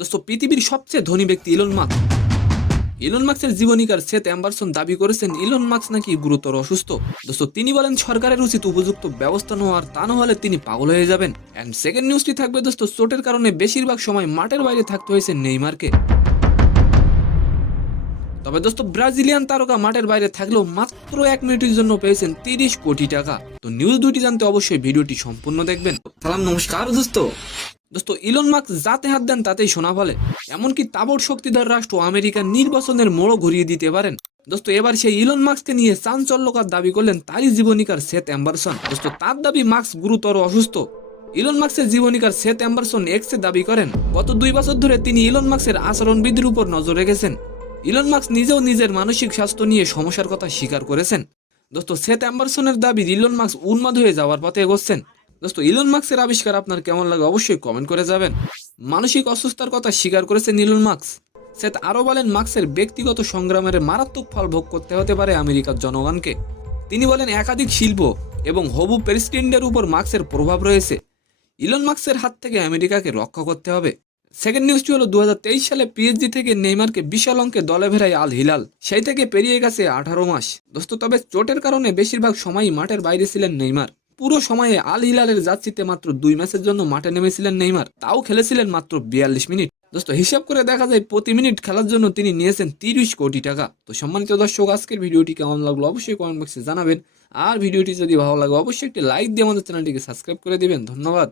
দোস্ত পৃথিবীর সবচেয়ে ধনী ব্যক্তি ইলন মাস্কের জীবনীকার সেথ অ্যাম্বারসন দাবি করেছেন ইলন মাস্ক নাকি গুরুতর অসুস্থ। দোস্ত তিনি বলেন সরকারের উচিত উপযুক্ত ব্যবস্থা নেওয়া, আর তা না হলে তিনি পাগল হয়ে যাবেন। এন্ড সেকেন্ড নিউজটি থাকবে দোস্ত চোটের কারণে বেশিরভাগ সময় মাঠের বাইরে থাকতে হয়েছে নেইমারকে। তবে দোস্ত ব্রাজিলিয়ান তারকা মাঠের বাইরে থাকলেও মাত্র 1 মিনিটের জন্য পেয়েছেন 30 কোটি টাকা। তো নিউজ দুটি জানতে অবশ্যই ভিডিওটি সম্পূর্ণ দেখবেন। সালাম নমস্কার দোস্ত ইলন মাস্ক যাতে হাত দেন তাতেই সোনা ফলে, এমনকি তাবড় শক্তিধর রাষ্ট্র আমেরিকার নির্বাচনের মোড়ও ঘুরিয়ে দিতে পারেন। দোস্ত এবার সেই ইলন মাস্ককে নিয়ে চাঞ্চল্যকর দাবি করলেন তারই জীবনীকার সেথ অ্যাম্বারসন। দোস্ত তার দাবি মাস্ক গুরুতর অসুস্থ। ইলন মাস্কের জীবনীকার সেথ অ্যাম্বারসন এক্সে দাবি করেন গত 2 বছর ধরে তিনি ইলন মাস্কের আচরণবিধির উপর নজর রেখেছেন। ইলন মাস্ক নিজেও নিজের মানসিক স্বাস্থ্য নিয়ে সমস্যার কথা স্বীকার করেছেন। দোস্ত সেথ অ্যাম্বারসনের দাবি ইলন মাস্ক উন্মাদ হয়ে যাওয়ার পথে এগোচ্ছেন। দোস্ত ইলন মাস্কের আবিষ্কার আপনার কেমন লাগে অবশ্যই কমেন্ট করে যাবেন। মানসিক অসুস্থতার কথা স্বীকার করেছেন ইলন মাস্ক। সেথ আরও বলেন মাস্কের ব্যক্তিগত সংগ্রামের মারাত্মক ফল ভোগ করতে হতে পারে আমেরিকার জনগণকে। তিনি বলেন একাধিক শিল্প এবং হবু প্রেসিডেন্টের উপর মাস্কের প্রভাব রয়েছে। ইলন মাস্কের হাত থেকে আমেরিকাকে রক্ষা করতে হবে। সেকেন্ড নিউজটি হলো 2023 সালে পিএসজি থেকে নেইমারকে বিশাল অঙ্কে দলে ভেড়ায় আল হিলাল, সেই থেকে পেরিয়ে গেছে 18 মাস। দোস্ত তবে চোটের কারণে বেশিরভাগ সময়ই মাঠের বাইরে ছিলেন নেইমার। পুরো সময়ে আল হিলালের জার্সিতে মাত্র 2 ম্যাচের জন্য মাঠে নেমেছিলেন নেইমার, তাও খেলেছিলেন মাত্র 42 মিনিট। দোস্ত হিসাব করে দেখা যায় প্রতি মিনিট খেলার জন্য তিনি নিয়েছেন 30 কোটি টাকা। তো সম্মানিত দর্শক, আজকের ভিডিওটি কেমন লাগলো অবশ্যই কমেন্ট বক্সে জানাবেন। আর ভিডিওটি যদি ভালো লাগে অবশ্যই একটি লাইক দিয়ে আমাদের চ্যানেলটিকে সাবস্ক্রাইব করে দিবেন। ধন্যবাদ।